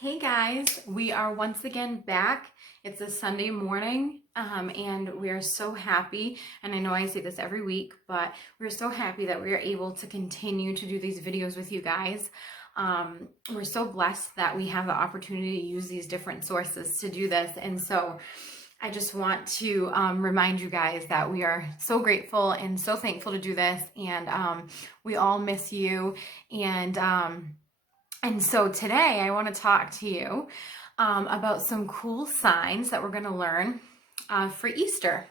Hey guys, we are once again back. It's a Sunday morning, and we are so happy. And I know I say this every week, but we're so happy that we are able to continue to do these videos with you guys. We're so blessed that we have the opportunity to use these different sources to do this. And so I just want to remind you guys that we are so grateful and so thankful to do this. And we all miss you. And so today I want to talk to you about some cool signs that we're going to learn for Easter.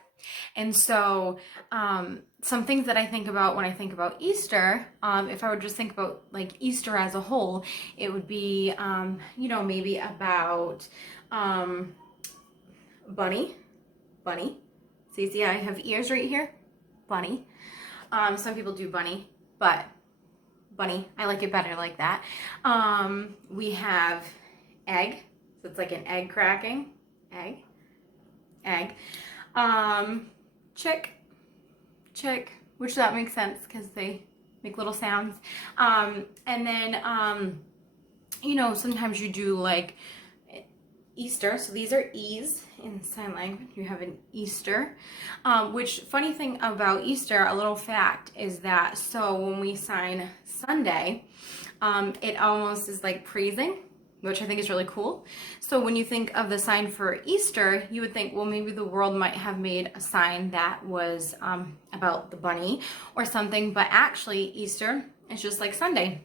And so some things that I think about when I think about Easter, if I would just think about like Easter as a whole, it would be, maybe about bunny. See, I have ears right here. Bunny. Some people do bunny, but bunny, I like it better like that. We have egg, so it's like an egg cracking, egg. Chick, which that makes sense because they make little sounds. And then, sometimes you do like Easter, so these are E's in sign language. You have an Easter, which funny thing about Easter, a little fact is that, so when we sign Sunday, it almost is like praising, which I think is really cool. So when you think of the sign for Easter, you would think, well, maybe the world might have made a sign that was about the bunny or something, but actually Easter is just like Sunday.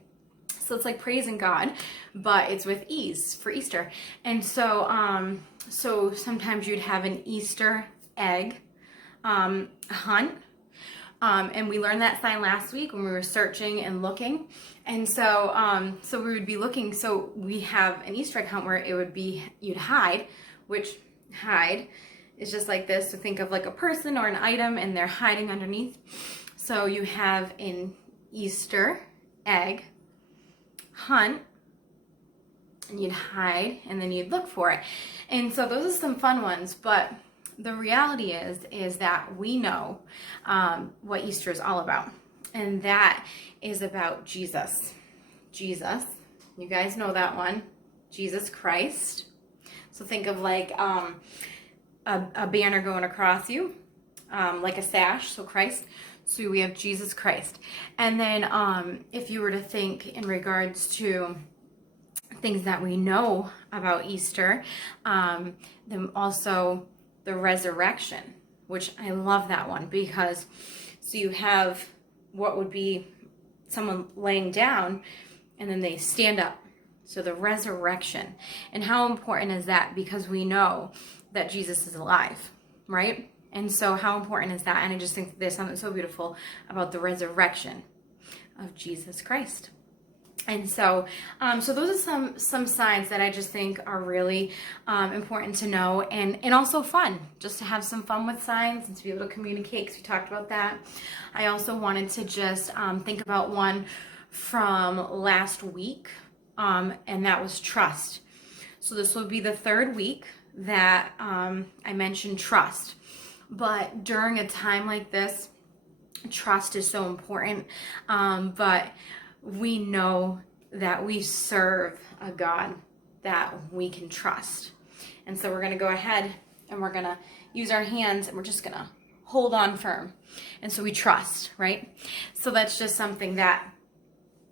So it's like praising God, but it's with E's for Easter. And so, so sometimes you'd have an Easter egg hunt. And we learned that sign last week when we were searching and looking. And so, so we would be looking, so we have an Easter egg hunt where it would be, you'd hide, which hide is just like this. So think of like a person or an item and they're hiding underneath. So you have an Easter egg hunt, and you'd hide and then you'd look for it. And so those are some fun ones, but the reality is that we know what Easter is all about, and that is about Jesus. You guys know that one, Jesus Christ. So think of like a banner going across you, like a sash, so Christ. So we have Jesus Christ. And then if you were to think in regards to things that we know about Easter, then also the resurrection, which I love that one, because so you have what would be someone laying down and then they stand up. So the resurrection. And how important is that? Because we know that Jesus is alive, right? And so how important is that? And I just think there's something so beautiful about the resurrection of Jesus Christ. And so, so those are some signs that I just think are really important to know, and also fun, just to have some fun with signs and to be able to communicate, because we talked about that. I also wanted to just think about one from last week, and that was trust. So this will be the third week that I mentioned trust. But during a time like this, trust is so important. But we know that we serve a God that we can trust. And so we're going to go ahead and we're going to use our hands and we're just going to hold on firm. And so we trust, right? So that's just something that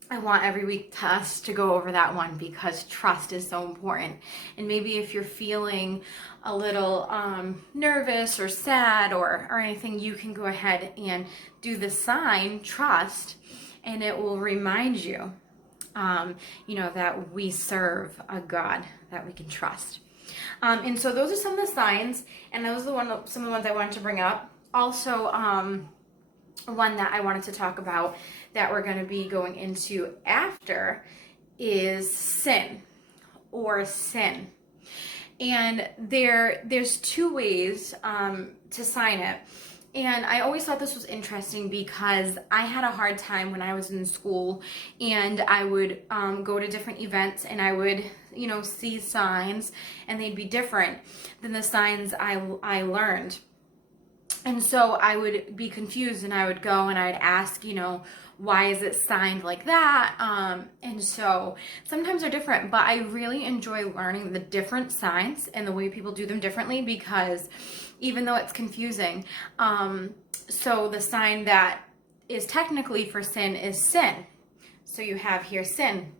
I want every week to us to go over that one, because trust is so important. And maybe if you're feeling a little nervous or sad or anything, you can go ahead and do the sign trust, and it will remind you, that we serve a God that we can trust. And so those are some of the signs, and those are some of the ones I wanted to bring up. Also, one that I wanted to talk about that we're going to be going into after is sin. And there's two ways to sign it. And I always thought this was interesting because I had a hard time when I was in school, and I would go to different events and I would, see signs, and they'd be different than the signs I learned. And so I would be confused, and I would go and I'd ask, why is it signed like that? And so sometimes they're different, but I really enjoy learning the different signs and the way people do them differently, because even though it's confusing, so the sign that is technically for sin is sin. So you have here sin.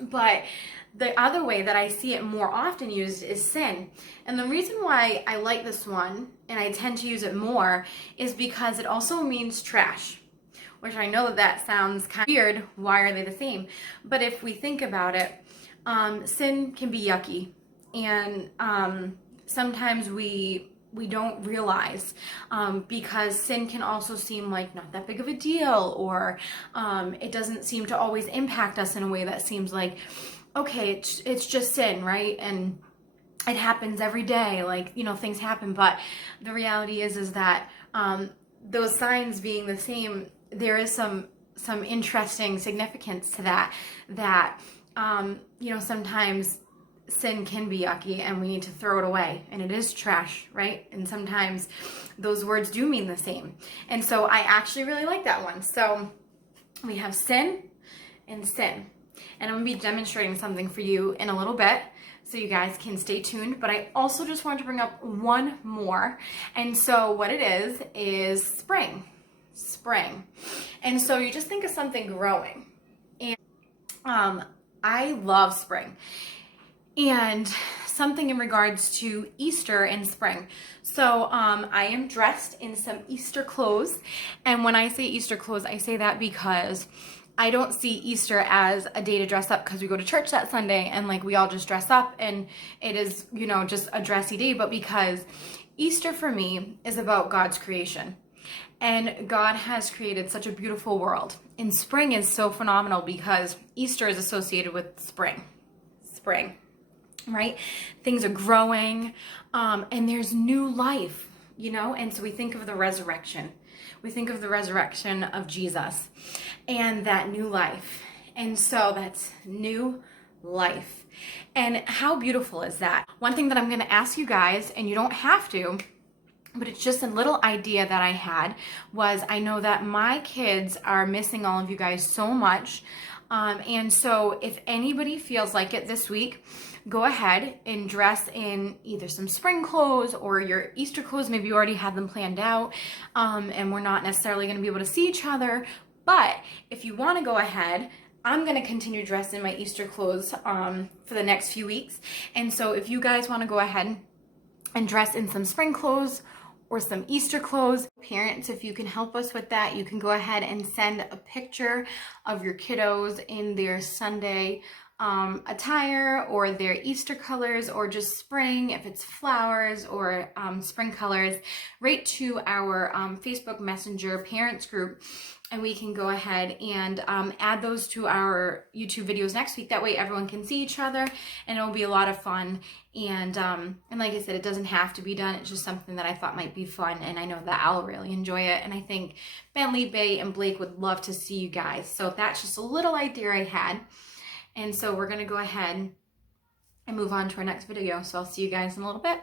But the other way that I see it more often used is sin. And the reason why I like this one and I tend to use it more is because it also means trash, which I know that sounds kind of weird. Why are they the same? But if we think about it, sin can be yucky. And sometimes we don't realize, because sin can also seem like not that big of a deal, or it doesn't seem to always impact us in a way that seems like, okay, it's just sin, right? And it happens every day, like, you know, things happen. But the reality is that those signs being the same, there is some interesting significance to that you know, sometimes sin can be yucky and we need to throw it away, and it is trash, right? And sometimes those words do mean the same. And so I actually really like that one. So we have sin and sin, and I'm gonna be demonstrating something for you in a little bit, so you guys can stay tuned. But I also just wanted to bring up one more. And so what it is spring. And so you just think of something growing, and I love spring. And something in regards to Easter and spring. So I am dressed in some Easter clothes. And when I say Easter clothes, I say that because I don't see Easter as a day to dress up because we go to church that Sunday and like we all just dress up and it is, you know, just a dressy day, but because Easter for me is about God's creation. And God has created such a beautiful world. And spring is so phenomenal because Easter is associated with spring. Right? Things are growing, and there's new life, you know? And so we think of the resurrection. We think of the resurrection of Jesus and that new life. And so that's new life. And how beautiful is that? One thing that I'm going to ask you guys, and you don't have to, but it's just a little idea that I had, was I know that my kids are missing all of you guys so much. And so if anybody feels like it this week, go ahead and dress in either some spring clothes or your Easter clothes. Maybe you already have them planned out, and we're not necessarily going to be able to see each other. But if you want to go ahead, I'm going to continue to dress in my Easter clothes for the next few weeks. And so if you guys want to go ahead and dress in some spring clothes or some Easter clothes. Parents, if you can help us with that, you can go ahead and send a picture of your kiddos in their Sunday attire or their Easter colors, or just spring, if it's flowers or spring colors, right to our Facebook Messenger parents group, and we can go ahead and add those to our YouTube videos next week. That way everyone can see each other, and it'll be a lot of fun. And like I said, it doesn't have to be done. It's just something that I thought might be fun, and I know that I'll really enjoy it. And I think Bentley, Bay, and Blake would love to see you guys. So that's just a little idea I had. And so we're going to go ahead and move on to our next video. So I'll see you guys in a little bit.